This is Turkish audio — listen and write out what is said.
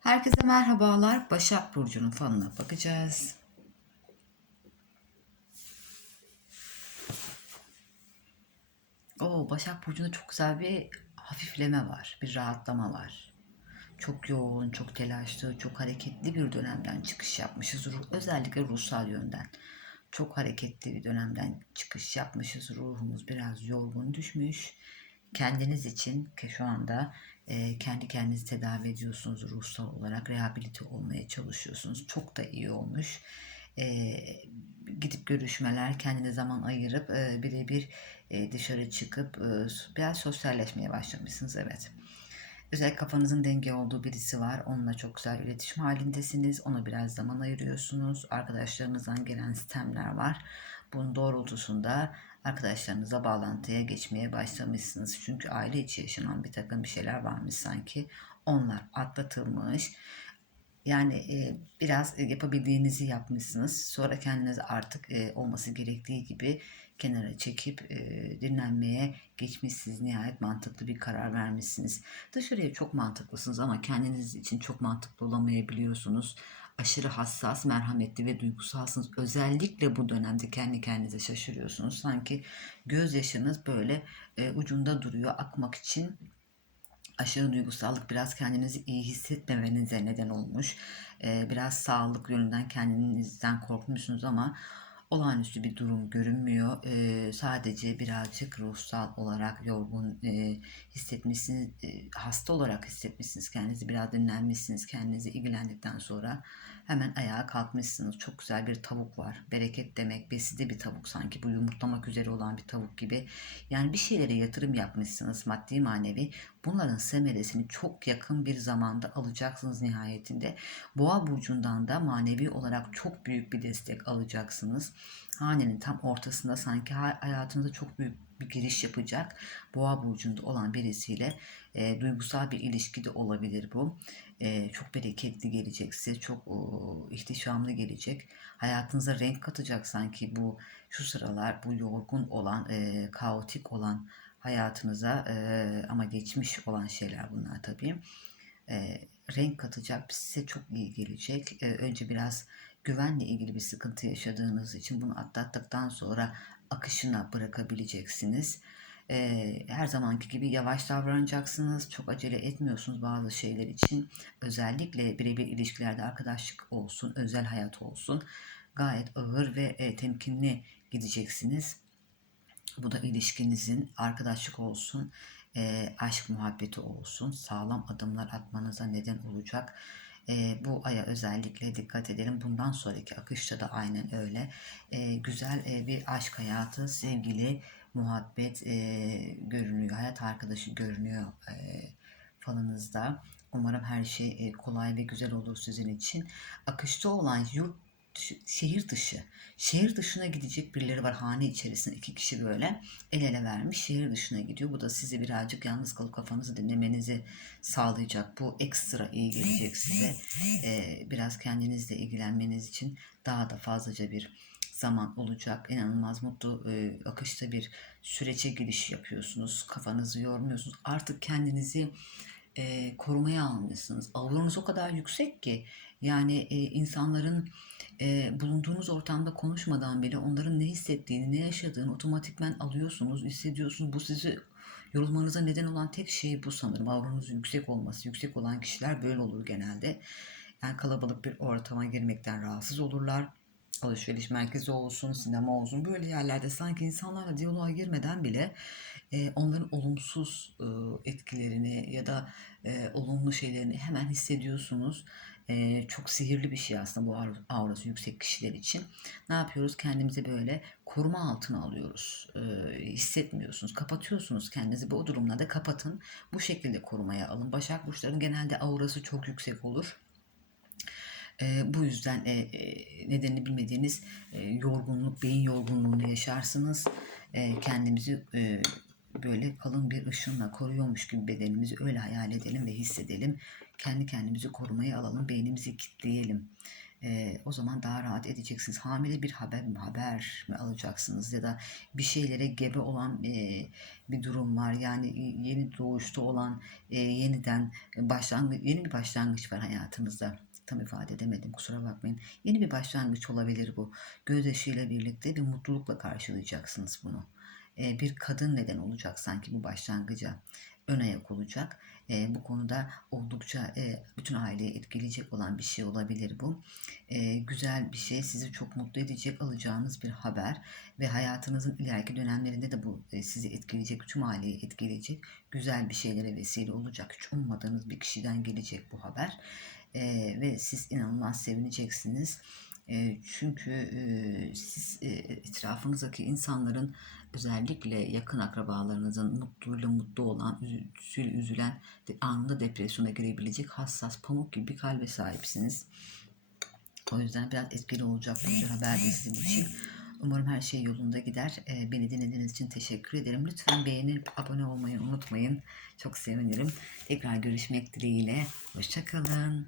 Herkese merhabalar. Başak Burcu'nun falına bakacağız. Oo, Başak Burcu'nda çok güzel bir hafifleme var. Bir rahatlama var. Çok yoğun, çok telaşlı, çok hareketli bir dönemden çıkış yapmışız. Özellikle ruhsal yönden. Çok hareketli bir dönemden çıkış yapmışız. Ruhumuz biraz yorgun düşmüş. Kendiniz için ki şu anda e, kendi kendinizi tedavi ediyorsunuz ruhsal olarak. Rehabilite olmaya çalışıyorsunuz. Çok da iyi olmuş. E, gidip görüşmeler, kendine zaman ayırıp e, birebir e, dışarı çıkıp e, biraz sosyalleşmeye başlamışsınız. Evet. Özellikle kafanızın denge olduğu birisi var. Onunla çok güzel iletişim halindesiniz. Ona biraz zaman ayırıyorsunuz. Arkadaşlarınızdan gelen sistemler var. Bunun doğrultusunda arkadaşlarınıza bağlantıya geçmeye başlamışsınız. Çünkü aile içi yaşanan bir takım bir şeyler varmış sanki. Onlar atlatılmış. Yani e, biraz yapabildiğinizi yapmışsınız. Sonra kendinizi artık e, olması gerektiği gibi kenara çekip e, dinlenmeye geçmişsiniz. Nihayet mantıklı bir karar vermişsiniz. Dışarıya çok mantıklısınız ama kendiniz için çok mantıklı olamayabiliyorsunuz. Aşırı hassas, merhametli ve duygusalsınız. Özellikle bu dönemde kendi kendinize şaşırıyorsunuz. Sanki gözyaşınız böyle e, ucunda duruyor akmak için aşırı duygusallık biraz kendinizi iyi hissetmemenize neden olmuş. Ee, biraz sağlık yönünden kendinizden korkmuşsunuz ama olağanüstü bir durum görünmüyor. Ee, sadece birazcık ruhsal olarak yorgun e, hissetmişsiniz, e, hasta olarak hissetmişsiniz kendinizi, biraz dinlenmişsiniz kendinizi ilgilendikten sonra hemen ayağa kalkmışsınız. Çok güzel bir tavuk var. Bereket demek, beside bir tavuk sanki bu yumurtlamak üzere olan bir tavuk gibi. Yani bir şeylere yatırım yapmışsınız maddi manevi. Bunların semeresini çok yakın bir zamanda alacaksınız nihayetinde. Boğa burcundan da manevi olarak çok büyük bir destek alacaksınız. Hanenin tam ortasında sanki hayatınızda çok büyük bir giriş yapacak. Boğa burcunda olan birisiyle e, duygusal bir ilişki de olabilir bu. E, çok bereketli gelecek size, çok e, ihtişamlı gelecek. Hayatınıza renk katacak sanki bu şu sıralar bu yorgun olan, e, kaotik olan hayatınıza e, ama geçmiş olan şeyler bunlar tabii. E, renk katacak size çok iyi gelecek. E, önce biraz güvenle ilgili bir sıkıntı yaşadığınız için bunu atlattıktan sonra akışına bırakabileceksiniz. Her zamanki gibi yavaş davranacaksınız. Çok acele etmiyorsunuz bazı şeyler için. Özellikle birebir ilişkilerde arkadaşlık olsun, özel hayat olsun. Gayet ağır ve e, temkinli gideceksiniz. Bu da ilişkinizin arkadaşlık olsun, e, aşk muhabbeti olsun, sağlam adımlar atmanıza neden olacak. E, bu aya özellikle dikkat edelim. Bundan sonraki akışta da aynen öyle. E, güzel e, bir aşk hayatı, sevgili, muhabbet e, görünüyor, hayat arkadaşı görünüyor e, falınızda. Umarım her şey kolay ve güzel olur sizin için. Akışta olan yurt şehir dışı. Şehir dışına gidecek birileri var hane içerisinde iki kişi böyle el ele vermiş şehir dışına gidiyor. Bu da sizi birazcık yalnız kalıp kafanızı dinlemenizi sağlayacak. Bu ekstra iyi gelecek size. Ee, biraz kendinizle ilgilenmeniz için daha da fazlaca bir zaman olacak. İnanılmaz mutlu e, akışta bir süreçe giriş yapıyorsunuz. Kafanızı yormuyorsunuz. Artık kendinizi e, korumaya almışsınız. Auranız o kadar yüksek ki yani e, insanların e, bulunduğunuz ortamda konuşmadan bile onların ne hissettiğini, ne yaşadığını otomatikmen alıyorsunuz, hissediyorsunuz. Bu sizi yorulmanıza neden olan tek şey bu sanırım. Auranızın yüksek olması. Yüksek olan kişiler böyle olur genelde. Yani kalabalık bir ortama girmekten rahatsız olurlar. Alışveriş merkezi olsun, sinema olsun böyle yerlerde sanki insanlarla diyaloğa girmeden bile e, onların olumsuz e, etkilerini ya da e, olumlu şeylerini hemen hissediyorsunuz. E, çok sihirli bir şey aslında bu aurası yüksek kişiler için. Ne yapıyoruz? Kendimizi böyle koruma altına alıyoruz. E, hissetmiyorsunuz. Kapatıyorsunuz kendinizi. Bu durumlarda kapatın. Bu şekilde korumaya alın. Başak burçlarının genelde aurası çok yüksek olur. E, bu yüzden e, e, nedenini bilmediğiniz e, yorgunluk, beyin yorgunluğunu yaşarsınız. E, kendimizi e, böyle kalın bir ışınla koruyormuş gibi bedenimizi öyle hayal edelim ve hissedelim. Kendi kendimizi korumaya alalım, beynimizi kitleyelim. Ee, o zaman daha rahat edeceksiniz. Hamile bir haber mi, haber mi alacaksınız ya da bir şeylere gebe olan e, bir durum var. Yani e, yeni doğuşta olan e, yeniden başlangıç yeni bir başlangıç var hayatınızda. Tam ifade edemedim kusura bakmayın. Yeni bir başlangıç olabilir bu. Gözyaşıyla birlikte bir mutlulukla karşılayacaksınız bunu. E, bir kadın neden olacak sanki bu başlangıca ön ayak olacak. E, bu konuda oldukça e, bütün aileyi etkileyecek olan bir şey olabilir bu. E, güzel bir şey sizi çok mutlu edecek alacağınız bir haber ve hayatınızın ileriki dönemlerinde de bu e, sizi etkileyecek, tüm aileyi etkileyecek güzel bir şeylere vesile olacak. Hiç ummadığınız bir kişiden gelecek bu haber E, ve siz inanılmaz sevineceksiniz. Çünkü siz etrafınızdaki insanların özellikle yakın akrabalarınızın mutluyla mutlu olan, üzüntüsüyle üzülen, anında depresyona girebilecek hassas, pamuk gibi bir kalbe sahipsiniz. O yüzden biraz etkili olacak bu güzel haber de sizin için. Umarım her şey yolunda gider. Beni dinlediğiniz için teşekkür ederim. Lütfen beğenip abone olmayı unutmayın. Çok sevinirim. Tekrar görüşmek dileğiyle. Hoşçakalın.